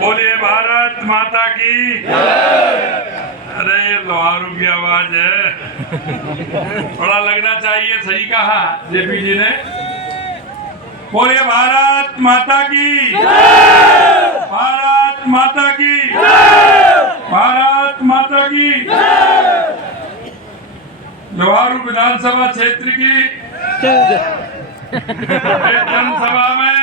बोलिए भारत माता की। अरे लोहारू की आवाज है, थोड़ा लगना चाहिए। सही कहा जेपी जी ने। बोलिए भारत माता की, भारत माता की, भारत माता की। लोहारू विधानसभा क्षेत्र की एक जनसभा में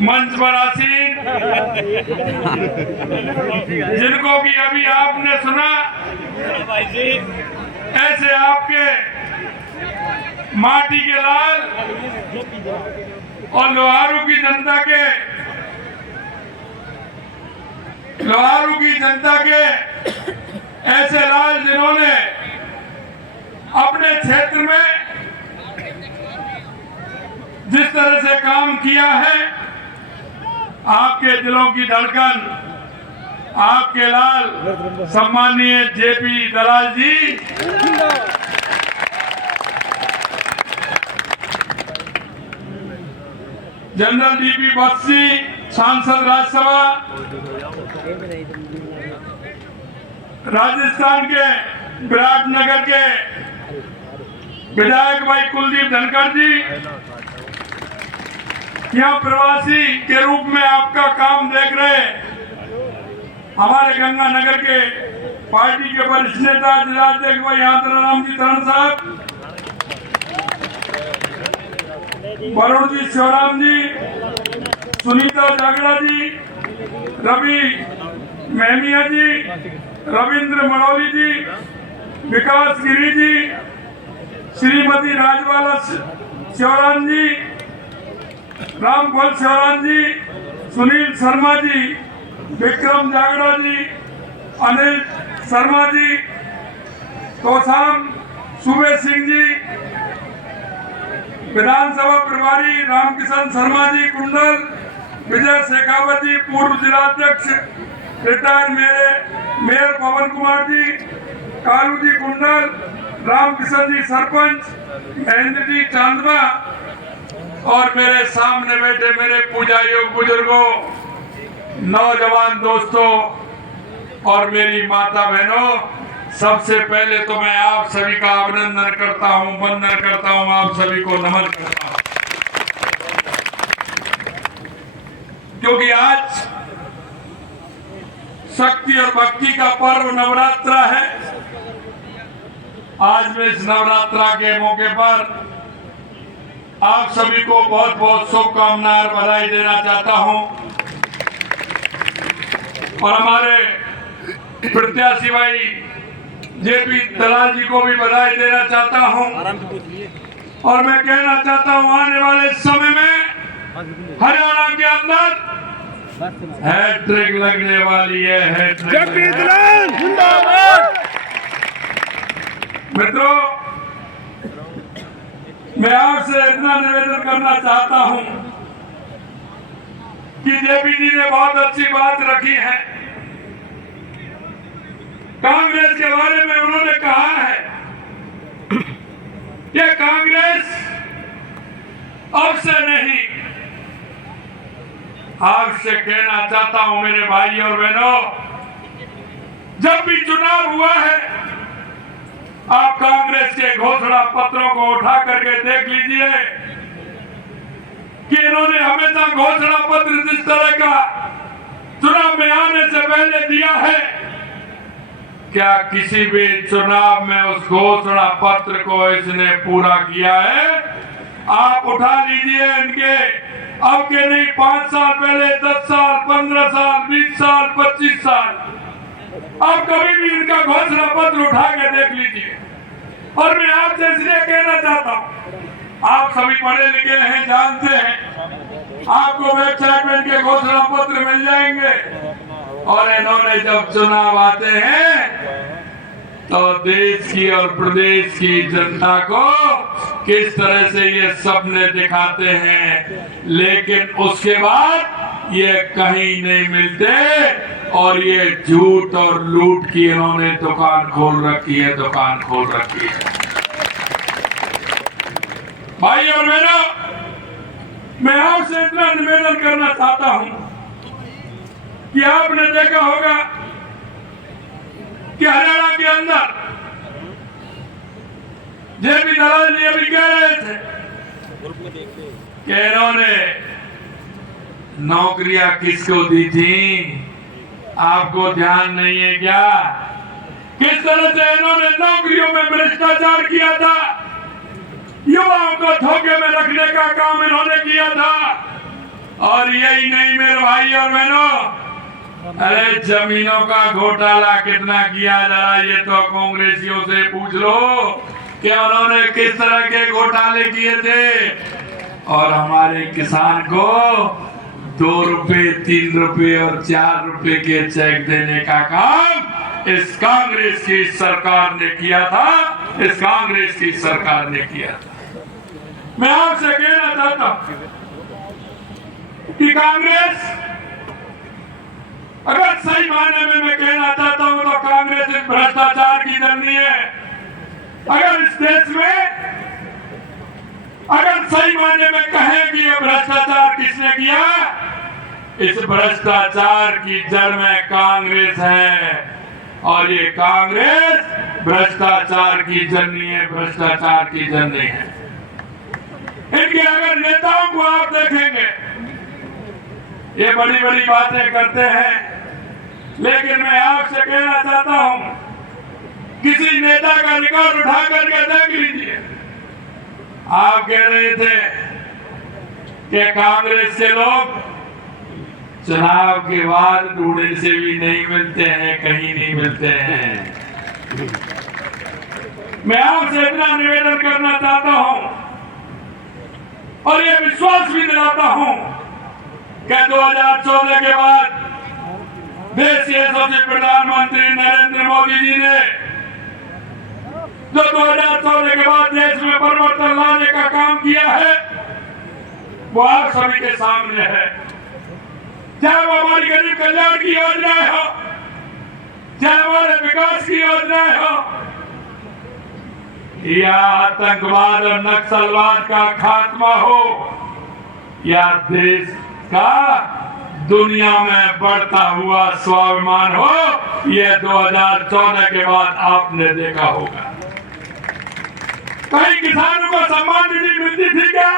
मंच पर आसीन जिनको कि अभी आपने सुना, ऐसे आपके माटी के लाल और लोहारू की जनता के ऐसे लाल जिन्होंने अपने क्षेत्र में जिस तरह से काम किया है, आपके दिलों की धड़कन, आपके लाल सम्मानीय जेपी दलाल जी। जनरल डीपी बख्शी, सांसद राज्यसभा, राजस्थान के विराटनगर के विधायक भाई कुलदीप धनखड़ जी, यहाँ प्रवासी के रूप में आपका काम देख रहे हमारे गंगानगर के पार्टी के वरिष्ठ नेता जिलाध्यक्ष भाई आंतराराम जी तरण साहब, वरुण जी शिवराम जी, सुनीता जागड़ा जी, रवि मेहमिया जी, रविंद्र मनोली जी, विकास गिरी जी, श्रीमती राजवाला शिवराम जी, रामफल शिवराम जी, सुनील शर्मा जी, विक्रम जागड़ा जी, अनिल शर्मा जी, तोसाम सुबे सिंह जी, विधानसभा प्रभारी रामकिशन शर्मा जी कुंडल, विजय शेखावत जी, पूर्व जिलाध्यक्ष रिटायर्ड मेयर पवन कुमार जी, कालू जी कुंडल, रामकिशन जी सरपंच, महेंद्र जी चांदवा और मेरे सामने बैठे मेरे पूजा योग बुजुर्गों, नौजवान दोस्तों और मेरी माता बहनों, सबसे पहले तो मैं आप सभी का अभिनंदन करता हूं, वंदन करता हूं, आप सभी को नमन करता हूं, क्योंकि आज शक्ति और भक्ति का पर्व नवरात्रा है। आज मैं इस नवरात्रा के मौके पर आप सभी को बहुत बहुत शुभकामनाएं और बधाई देना चाहता हूं और हमारे प्रत्याशी भाई जेपी दलाल जी को भी बधाई देना चाहता हूं और मैं कहना चाहता हूं आने वाले समय में हरियाणा के अंदर हैट्रिक लगने वाली है। हैट्रिक मित्रों, मैं आपसे इतना निवेदन करना चाहता हूं कि जेपी जी ने बहुत अच्छी बात रखी है। कांग्रेस के बारे में उन्होंने कहा है कि कांग्रेस अब से नहीं। आपसे कहना चाहता हूं मेरे भाई और बहनों, जब भी चुनाव हुआ है आप कांग्रेस के घोषणा पत्रों को उठा करके देख लीजिए कि इन्होंने हमेशा घोषणा पत्र जिस तरह का चुनाव में आने से पहले दिया है, क्या किसी भी चुनाव में उस घोषणा पत्र को इसने पूरा किया है? आप उठा लीजिए इनके अब के नहीं 5 साल पहले, 10 साल, 15 साल, 20 साल, 25 साल, आप कभी भी इनका घोषणा पत्र उठा के देख लीजिए। और मैं आपसे इसलिए कहना चाहता हूँ, आप सभी पढ़े लिखे हैं, जानते हैं, आपको वेबसाइट में इनके घोषणा पत्र मिल जाएंगे। और इन्होंने जब चुनाव आते हैं तो देश की और प्रदेश की जनता को किस तरह से ये सपने दिखाते हैं, लेकिन उसके बाद ये कहीं नहीं मिलते और ये झूठ और लूट की इन्होंने दुकान खोल रखी है। भाई और बहनों, मैं आपसे इतना निवेदन करना चाहता हूं कि आपने देखा होगा कि हरियाणा के अंदर जेपी दलाल जी अभी कह रहे थे कि इन्होंने नौकरियां किसको दी थी, आपको ध्यान नहीं है क्या? किस तरह से इन्होंने नौकरियों में भ्रष्टाचार किया था, युवाओं को धोखे में रखने का काम इन्होंने किया था। और यही नहीं मेरे भाई और बहनों, अरे जमीनों का घोटाला कितना किया जा रहा है, ये तो कांग्रेसियों से पूछ लो कि उन्होंने किस तरह के घोटाले किए थे। और हमारे किसान को 2 रुपए, 3 रुपए और 4 रुपए के चेक देने का काम इस कांग्रेस की सरकार ने किया था, इस कांग्रेस की सरकार ने किया था। मैं आपसे कहना चाहता हूं कि कांग्रेस, अगर सही मायने में मैं कहना चाहता हूं तो कांग्रेस एक भ्रष्टाचार की जननी है। अगर इस देश में अगर सही मायने में कहें कि यह भ्रष्टाचार किसने किया, इस भ्रष्टाचार की जड़ में कांग्रेस है। और ये कांग्रेस भ्रष्टाचार की जननी है, भ्रष्टाचार की जननी है। इनके अगर नेताओं को आप देखेंगे, ये बड़ी बड़ी बातें करते हैं, लेकिन मैं आपसे कहना चाहता हूं, किसी नेता का रिकॉर्ड उठा करके देख लीजिए। आप कह रहे थे कि कांग्रेस के लोग चुनाव के बाद ढूंढने से भी नहीं मिलते हैं, कहीं नहीं मिलते हैं। मैं आपसे इतना निवेदन करना चाहता हूं और ये विश्वास भी दिलाता हूं कि 2014 के बाद देश के यशस्वी प्रधानमंत्री नरेंद्र मोदी जी ने जो 2014 के बाद देश में परिवर्तन लाने का काम किया है, वो आप सभी के सामने है। चाहे वो हमारी गरीब कल्याण की योजनाएं हो, चाहे हमारे विकास की योजनाएं हो, या आतंकवाद और नक्सलवाद का खात्मा हो, या देश का दुनिया में बढ़ता हुआ स्वाभिमान हो, यह 2014 के बाद आपने देखा होगा। कहीं किसानों को सम्मान निधि मिलती थी क्या?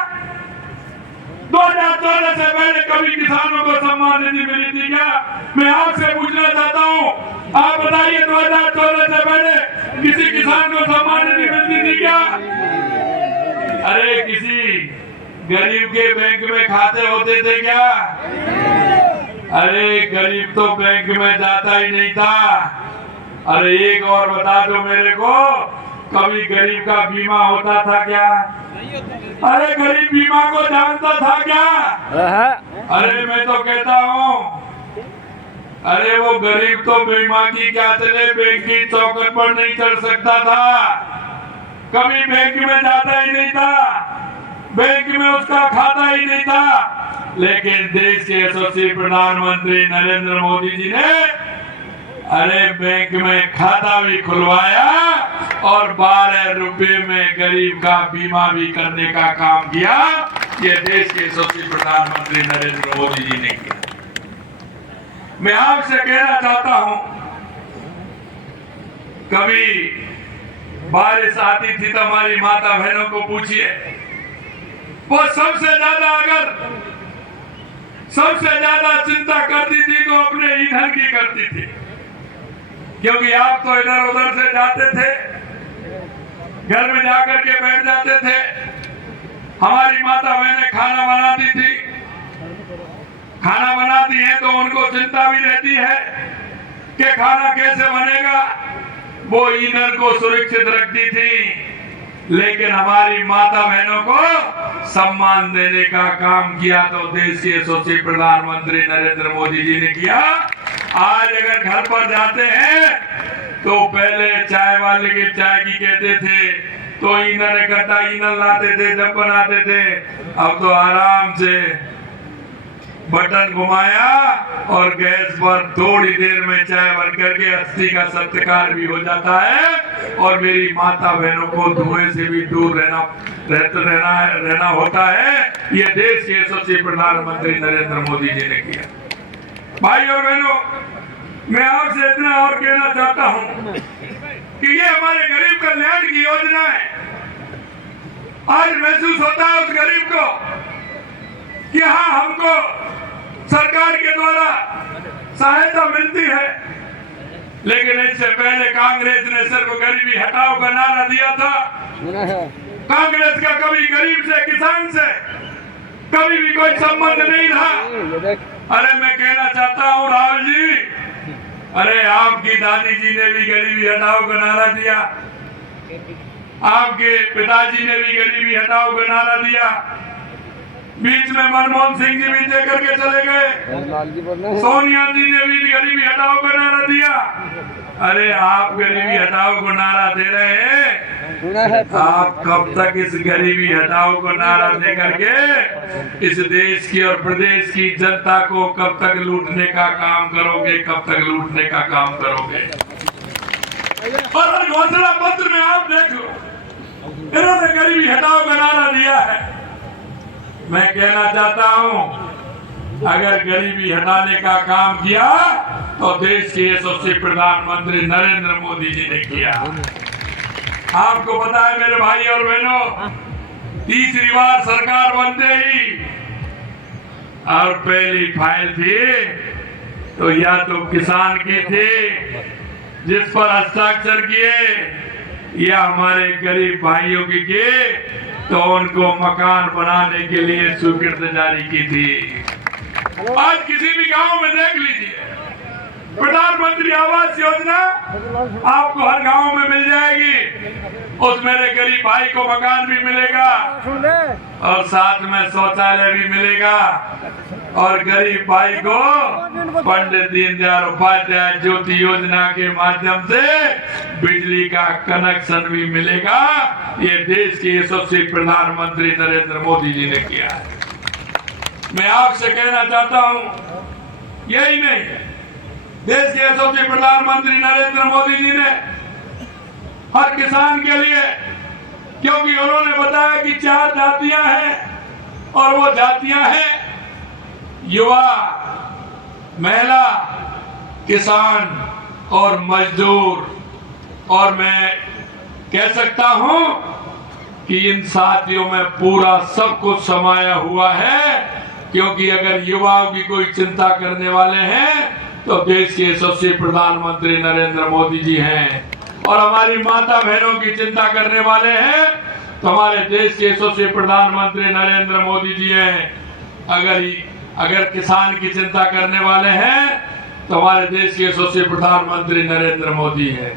2014 से पहले कभी किसानों को सम्मान निधि मिली थी क्या? मैं आपसे पूछना चाहता हूं, आप बताइए 2014 से पहले किसी किसान को सम्मान निधि मिलती थी क्या? अरे किसी गरीब के बैंक में खाते होते थे क्या? अरे गरीब तो बैंक में जाता ही नहीं था। अरे एक और बता दो मेरे को, कभी गरीब का बीमा होता था क्या? अरे गरीब बीमा को जानता था क्या? अरे मैं तो कहता हूँ, अरे वो गरीब तो बीमा की क्या चले, बैंक की चौखट पर नहीं चढ़ सकता था, कभी बैंक में जाता ही नहीं था, बैंक में उसका खाता ही नहीं था। लेकिन देश के यशस्वी प्रधानमंत्री नरेंद्र मोदी जी ने अरे बैंक में खाता भी खुलवाया और 12 रुपए में गरीब का बीमा भी करने का काम किया। ये देश के यशस्वी प्रधानमंत्री नरेंद्र मोदी जी ने किया। मैं आपसे कहना चाहता हूं, कभी बारिश आती थी तो हमारी माता बहनों को पूछिए, वो सबसे ज्यादा चिंता करती थी तो अपने ईंधन की करती थी, क्योंकि आप तो इधर उधर से जाते थे, घर में जाकर के बैठ जाते थे। हमारी माता बहनें खाना बनाती थी, खाना बनाती हैं तो उनको चिंता भी रहती है कि खाना कैसे बनेगा, वो ईंधन को सुरक्षित रखती थी। लेकिन हमारी माता बहनों को सम्मान देने का काम किया तो देश के यशस्वी प्रधानमंत्री नरेंद्र मोदी जी ने किया। आज अगर घर पर जाते हैं तो पहले चाय वाले के चाय की कहते थे तो ईंधन इकट्ठा ईंधन लाते थे जब बनाते थे, अब तो आराम से बटन घुमाया और गैस पर थोड़ी देर में चाय बन करके अस्थि का सत्कार भी हो जाता है और मेरी माता बहनों को धुएं से भी दूर रहना होता है। ये देश के यशस्वी प्रधानमंत्री नरेंद्र मोदी जी ने किया। भाई और बहनों, मैं आपसे इतना और कहना चाहता हूं कि ये हमारे गरीब कल्याण की योजना है। आज महसूस होता है उस गरीब को कि हाँ, हमको सरकार के द्वारा सहायता मिलती है, लेकिन इससे पहले कांग्रेस ने सिर्फ गरीबी हटाओ का नारा दिया था। कांग्रेस का कभी गरीब से, किसान से कभी भी कोई संबंध नहीं रहा। अरे मैं कहना चाहता हूँ राहुल जी, अरे आपकी दादी जी ने भी गरीबी हटाओ का नारा दिया, आपके पिताजी ने भी गरीबी हटाओ का नारा दिया, बीच में मनमोहन सिंह जी भी दे करके चले गए, सोनिया जी ने भी गरीबी हटाओ का नारा दिया। अरे आप गरीबी हटाओ को नारा दे रहे हैं, आप कब तक इस गरीबी हटाओ को नारा दे करके इस देश की और प्रदेश की जनता को कब तक लूटने का काम करोगे, कब तक लूटने का काम करोगे? और घोषणा पत्र में आप देखो, इन्होंने गरीबी हटाओ का नारा दिया है। मैं कहना चाहता हूं, अगर गरीबी हटाने का काम किया तो देश के यशस्वी प्रधानमंत्री नरेंद्र मोदी जी ने किया। आपको पता है मेरे भाई और बहनों, तीसरी बार सरकार बनते ही और पहली फाइल थी तो या तो किसान की थी जिस पर हस्ताक्षर किए, या हमारे गरीब भाइयों की तो उनको मकान बनाने के लिए स्वीकृति जारी की थी। आज किसी भी गांव में देख लीजिए, प्रधानमंत्री आवास योजना आपको हर गांव में मिल जाएगी। उस मेरे गरीब भाई को मकान भी मिलेगा और साथ में शौचालय भी मिलेगा, और गरीब भाई को पंडित दीनदयाल उपाध्याय ज्योति योजना के माध्यम से बिजली का कनेक्शन भी मिलेगा। ये देश के यशस्वी प्रधानमंत्री नरेंद्र मोदी जी ने किया है। मैं आपसे कहना चाहता हूं, यही नहीं, देश के यशस्वी प्रधानमंत्री नरेंद्र मोदी जी ने हर किसान के लिए, क्योंकि उन्होंने बताया कि 4 जातियां हैं और वो जातियां हैं युवा, महिला, किसान और मजदूर। और मैं कह सकता हूं कि इन साथियों में पूरा सब कुछ समाया हुआ है, क्योंकि अगर युवाओं की कोई चिंता करने वाले हैं तो देश के यशस्वी प्रधानमंत्री नरेंद्र मोदी जी हैं, और हमारी माता बहनों की चिंता करने वाले हैं तो हमारे देश के यशस्वी प्रधानमंत्री नरेंद्र मोदी जी हैं। अगर किसान की चिंता करने वाले हैं तो हमारे देश के यशस्वी प्रधानमंत्री नरेंद्र मोदी हैं।